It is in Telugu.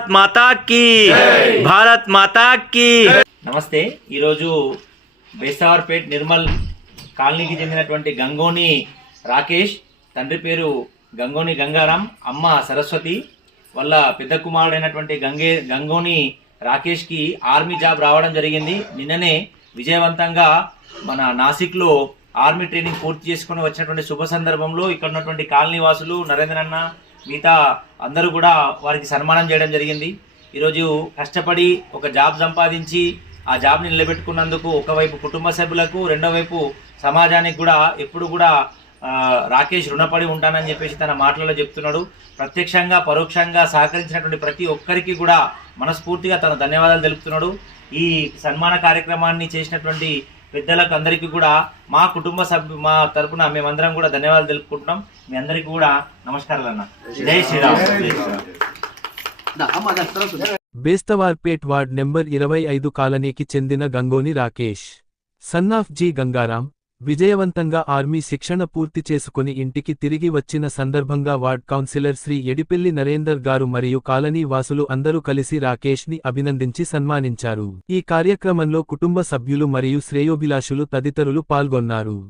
భారత్ మాతా కీ భారత్ మాతా కీ నమస్తే ఈరోజు బేసావర్పేట్ నిర్మల్ కాలనీకి చెందినటువంటి గంగోని రాకేష్ తండ్రి పేరు గంగోని గంగారాం అమ్మ సరస్వతి వాళ్ళ పెద్ద కుమారుడైనటువంటి గంగే గంగోని రాకేష్కి ఆర్మీ జాబ్ రావడం జరిగింది. నిన్ననే విజయవంతంగా మన నాసిక్లో ఆర్మీ ట్రైనింగ్ పూర్తి చేసుకుని వచ్చినటువంటి శుభ సందర్భంలో ఇక్కడ ఉన్నటువంటి కాలనీ వాసులు నరేంద్రన్న మిగతా అందరూ కూడా వారికి సన్మానం చేయడం జరిగింది. ఈరోజు కష్టపడి ఒక జాబ్ సంపాదించి ఆ జాబ్ని నిలబెట్టుకున్నందుకు ఒకవైపు కుటుంబ సభ్యులకు రెండో వైపు సమాజానికి కూడా ఎప్పుడు కూడా రాకేష్ రుణపడి ఉంటానని చెప్పేసి తన మాటలలో చెప్తున్నాడు. ప్రత్యక్షంగా పరోక్షంగా సహకరించినటువంటి ప్రతి ఒక్కరికి కూడా మనస్ఫూర్తిగా తన ధన్యవాదాలు తెలుపుతున్నాడు. ఈ సన్మాన కార్యక్రమాన్ని చేసినటువంటి పెద్దలకు అందరికీ కూడా మా కుటుంబ సభ్యు మా తరపున మేమందరం కూడా ధన్యవాదాలు తెలుపుకుంటున్నాం. మీ అందరికీ కూడా నమస్కారాలు అన్న జై శ్రీరామ్. జై శ్రీరామ్. బేస్తవార్పేట్ వార్డ్ నెంబర్ ఇరవై ఐదు కాలనీకి చెందిన Gangoni Rakesh. Son of G Gangaram విజయవంతంగా ఆర్మీ శిక్షణ పూర్తి చేసుకుని ఇంటికి తిరిగి వచ్చిన సందర్భంగా వార్డ్ కౌన్సిలర్ శ్రీ ఎడిపెల్లి నరేందర్ గారు మరియు కాలనీ వాసులు అందరూ కలిసి రాకేష్ని అభినందించి సన్మానించారు. ఈ కార్యక్రమంలో కుటుంబ సభ్యులు మరియు శ్రేయోభిలాషులు తదితరులు పాల్గొన్నారు.